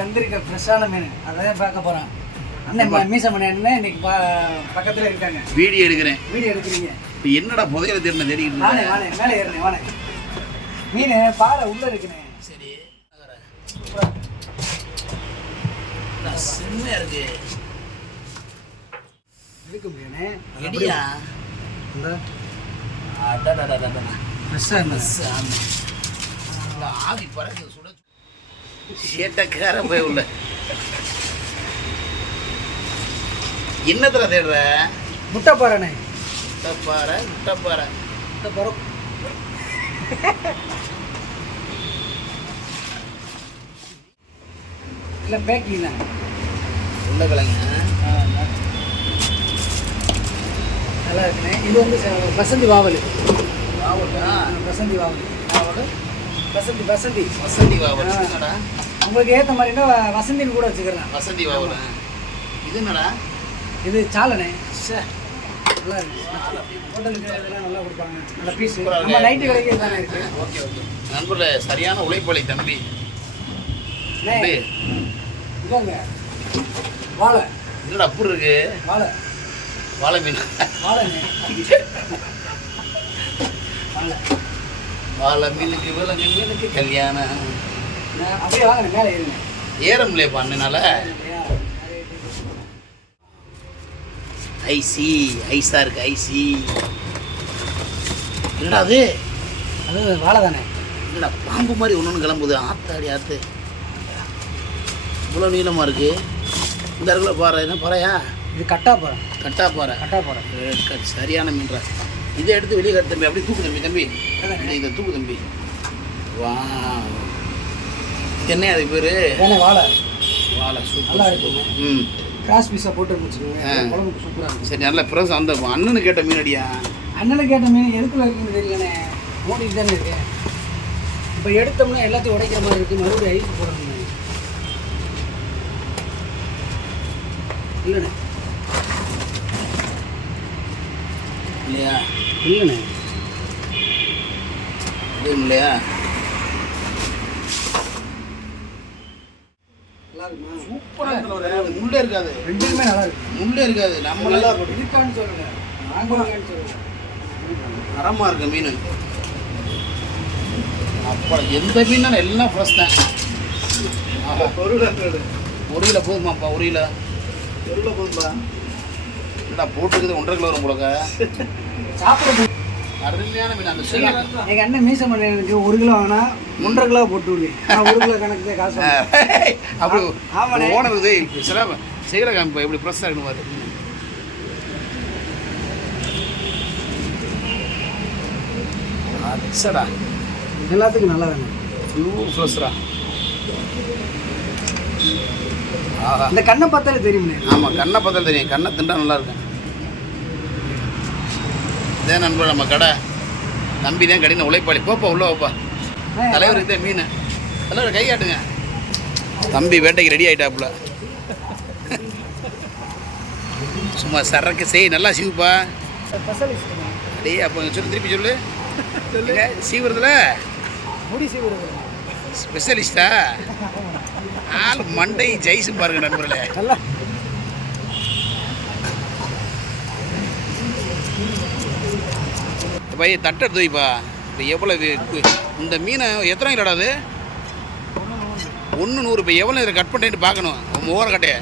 வந்திருக்க ஃப்ரெஷ்ஷான மீன். அதான் பார்க்க போகிறோம் அண்ணன் மீசமணி அண்ணன் இன்னைக்கு பக்கத்தில் இருக்காங்க. வீடியோ எடுக்கிறேன். வீடியோ எடுக்கிறீங்க. இப்போ என்னடா புதையல தேடின தேடிக்கிட்டு வாணே? வாணே மேலே ஏறினேன் வாணே. மீன் பாறை உள்ளே இருக்குண்ணே சரி செம்மையா இருக்கு. எடுக்க முடியாண்ணே எடியா இந்த ஆவி பறக்குது சுட சேட்டக்கார போய் உள்ள. என்னத்துல தேடுற? முட்டை பாறைண்ணே முட்டைப்பாறை முட்டைப்பாறை முட்டை பாறை. இல்லை பேக்கிங் தானே. உருளைக்கிழங்கு. நல்லா இருக்குண்ணே. இது வந்து பசந்தி வாவல். வாவலா? பசந்தி வாவல். வாவலு? பசந்தி பசந்தி வசந்தி வாவல். உங்களுக்கு ஏற்ற மாதிரினா வசந்தின்னு கூட வச்சுக்கலாம் வசந்தி வாவல்? இது என்னடா? இது சாலனே. ச்சே. நல்லா இருக்கு. ஹோட்டலுக்கு இதெல்லாம் நல்லா கொடுப்பாங்க. நல்ல பீஸ். நம்ம நைட்டு கடைக்கு தானே இருக்கு. Okay okay. நண்பர்களே சரியான அண்ணே, தம்பி, இதாங்க வாழை. என்னடா அப்படி இருக்கு? வாழை. வாழை மீன். வாழைண்ணே வாழை. வாழை மீனுக்கு விலங்கு மீனுக்கு கல்யாணம். நான் அப்படியே வாங்க மேலே ஏறுங்க. ஏற முடியல பண்ணனால இல்லையா? ஐசி ஐஸா இருக்கு ஐசி என்னடா அது? அது வாழை தானே. என்னடா பாம்பு மாதிரி ஒன்று ஒன்று கிளம்புது. ஆத்தாடி ஆத்து. இவ்வளோ நீளமாக இருக்கு. இந்த இடத்துல பாறை என்ன பாறையா? இது கட்டா போகிறேன் கட்டா பாறை. கட்டா க- சரியான மீன்ரா. இதை எடுத்து வெளியே கட்டு தம்பி. அப்படியே தூக்கு தம்பி தம்பி. இதை தூக்கு தம்பி. வா என்ன அது பேர்? வாழை. வாழை நல்லா சூப்பர். ம். கிராஸ் பீஸாக போட்டு வச்சுக்கோங்க. குழம்புக்கு சூப்பராக இருக்கும். சரி நல்ல பிரசம் அந்த அண்ணனு கேட்ட மீனடியா அண்ணனை கேட்ட மீன் எதுக்குள்ள இருக்குன்னு தெரியலண்ணே. மூடிட்டு தானே இருக்கு இப்போ எடுத்தோம்னா எல்லாத்தையும் உடைக்கிற மாதிரி இருக்கு. மறுபடியும் ஐஸ் போடணும் இல்லைண்ணே. இல்லையா? இல்லைண்ணே. இல்லையா? நல்லா இருக்குமா? சூப்பராக முள்ளே இருக்காது. ரெண்டுமே நல்லா இருக்கு. முள்ளே இருக்காது. நம்மளே இருக்கான்னு சொல்லுங்க. நாங்கள் சொல்லுங்க. தரமாக இருக்கு மீன். அப்போ எந்த மீனாலும் எல்லாம் ஃப்ரெஷ் தான். ஒரு கிலோ போதுமாப்பா ஒரு கிலோ எவ்வளோ போதும்பா என்னடா போட்டுக்குது ஒன்றரை கிலோ வரும் போலக்க. சாப்பிட அருமையான மீன் அந்த சீலா எங்கள் அண்ணன் மீச எனக்கு ஒரு கிலோ வாங்கினா ஒன்றரை கிலோ போட்டு விடுவேன் நான் ஒரு கிலோ கணக்கு தான் காசு. அப்படி ஆமாண்ணே. ஓனர் சில செய்கிற காமிப்பா எப்படி ப்ரெஸ் ஆகணும் பாரு. அச்சடா. எல்லாத்துக்கும் நல்லா வேணும் ஃப்ரெஷ்ரா ஆஹா இந்த கண்ணை பார்த்தாலே தெரியும்ண்ணே ஆமாம் கண்ணை பார்த்தா தெரியும். கண்ணை திண்டா நல்லா இருக்கும். இதே நண்பர் நம்ம கடை. தம்பி தான் கடின உழைப்பாளி. போப்பா உள்ள வைப்பா தலைவருக்கு தான் மீன். தலைவர் கை காட்டுங்க. தம்பி வேட்டைக்கு ரெடி ஆயிட்டாப்புல. சும்மா சரக்கு செய் நல்லா சீவுப்பா. டேய் அப்போ சொல்லு திருப்பி சொல்லு. சீவுறதுல? முடி சீவுறது. ஸ்பெஷலிஸ்டா ஆள் மண்டை ஜெயிசும் பாருங்க நண்பர்களே. பையன் தட்டை தூய்ப்பா இப்போ எவ்வளோ இந்த மீனை எத்தனை கிலோடா அது? ஒன்று நூறு. இப்போ எவ்வளோ இதை கட் பண்ணிட்டு பார்க்கணும்? ஓர கட்டைய.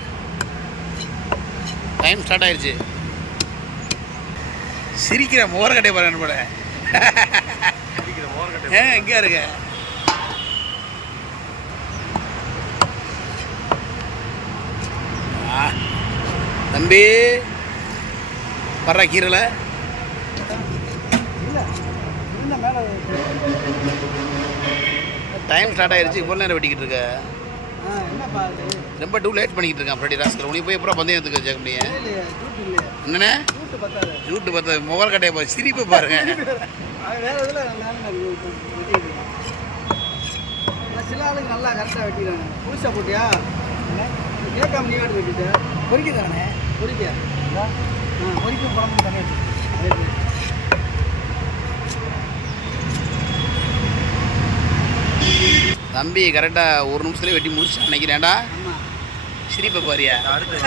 டைம் ஸ்டார்ட் ஆயிடுச்சு சிரிக்கிற மோர கட்டைய பாருங்க போல ஏ எங்கே இருக்க ஆ, தம்பி வர்ற கீரலை. இல்லை டைம் ஸ்டார்ட் ஆயிருச்சு இவ்வளோ நேரம் வெட்டிக்கிட்டு இருக்க. ஆ என்னப்பா ரொம்ப டூ லேட் பண்ணிக்கிட்டு இருக்கான் ஃப்ரெடி ராஸ்கர். உனக்கு போய் அப்புறம் பந்தயத்துக்கு எடுத்துக்க முடியும் என்னண்ணே? ஜூட்டு பத்தாது. ஜூட்டு பார்த்த கட்டையை பாரு சிரிப்பு பாருங்க. சில ஆளுங்க நல்லா கரெக்டாக வெட்டிடுறாங்க புதுசாக போட்டியா? கேட்காம நீ வாட்டு வெட்டிட்ட பொறிக்க தானே? பொறிக்க. ஆ பொறிக்க குழம்பு தனியாக தம்பி கரெக்டாக ஒரு நிமிஷத்துலேயே வெட்டி முடிச்சு நினைக்கிறேன்டா. சிரிப்பை பாரியா. அடுத்து